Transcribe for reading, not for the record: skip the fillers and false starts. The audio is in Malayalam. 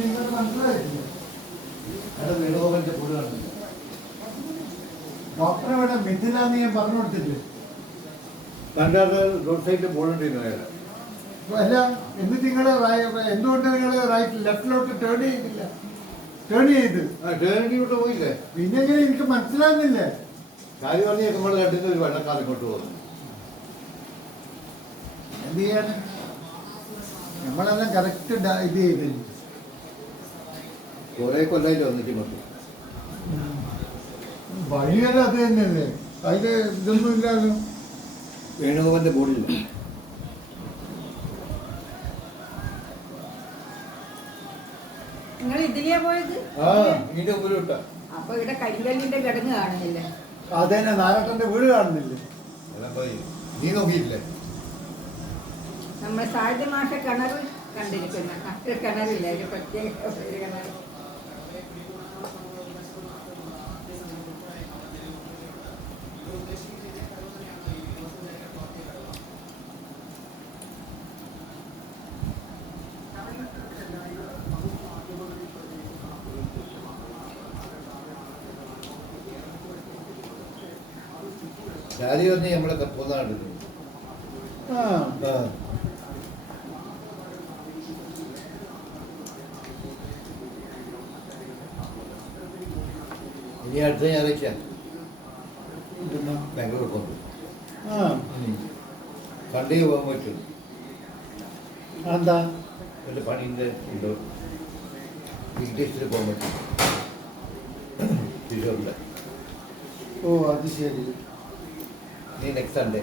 നിങ്ങൾ മനസ്സിലായിട്ടില്ല. വേണുഗോപാലിന്റെ കൂടെ കണ്ടില്ല. ഡോക്ടറെ ഇവിടെ മിഥിലാന്ന് ഞാൻ പറഞ്ഞു കൊടുത്തില്ലേ? തൻ്റെ റോഡ് സൈഡിൽ പോകേണ്ടിരുന്നു അയാൾ. അല്ല, എന്നിട്ട് നിങ്ങൾ എന്തുകൊണ്ട് നിങ്ങൾ റൈറ്റ് ലെഫ്റ്റിലോട്ട് ടേൺ ചെയ്തില്ല? ടേൺ ചെയ്ത് ടേണിലോട്ട് പോയില്ലേ? പിന്നെ എങ്ങനെ എനിക്ക് മനസ്സിലാകുന്നില്ലേ? കാര്യം പറഞ്ഞ് നമ്മൾ കണ്ടിട്ട് ഒരു വെള്ളക്കാർ ഇങ്ങോട്ട് പോകുന്നു. എന്ത് ചെയ്യാണ്? നമ്മളെല്ലാം കറക്റ്റ് ഇത് ചെയ്തില്ല. കുറെ കൊല്ലായിട്ട് വന്നിട്ട് ഇങ്ങോട്ട് വഴിയെല്ലാം അത് തന്നെയല്ലേ, അതില് ഇതൊന്നും ഇല്ലാലോ. വേണുഗോപാലിന്റെ ബോർഡില്ല. നിങ്ങൾ ഇതിലെയാ പോയത്? ആ ഇതിന്റെ മുമ്പിൽ വിട്ട. അപ്പൊ ഇവിടെ കരിങ്കല്ലിന്റെ കിടങ്ങ് കാണുന്നില്ല. അതന്നെ, നാരായണന്റെ വീട് കാണുന്നില്ലേ? നീ നോക്കിയില്ലേ? നമ്മുടെ സാഹിത്യ മാഷ കിണർ കണ്ടിരിക്കുന്ന കിണറില്ല, ഒരു പ്രത്യേക ഒരു കിണർ. ഡാഡി പറഞ്ഞ് നമ്മളെ പോന്നാണ്. ഇനി അടുത്ത ഞായറാഴ്ച ബാംഗ്ലൂർ പോകുന്നു. സൺഡേ പോകാൻ പറ്റും. എന്താ എൻ്റെ പണീൻ്റെ ഉണ്ടോ വിദേശത്തിൽ പോകാൻ പറ്റും. തൃശ്ശൂരിൽ. ഓ അത് ശരി. നീ നെക്സ്റ്റ് സൺഡേ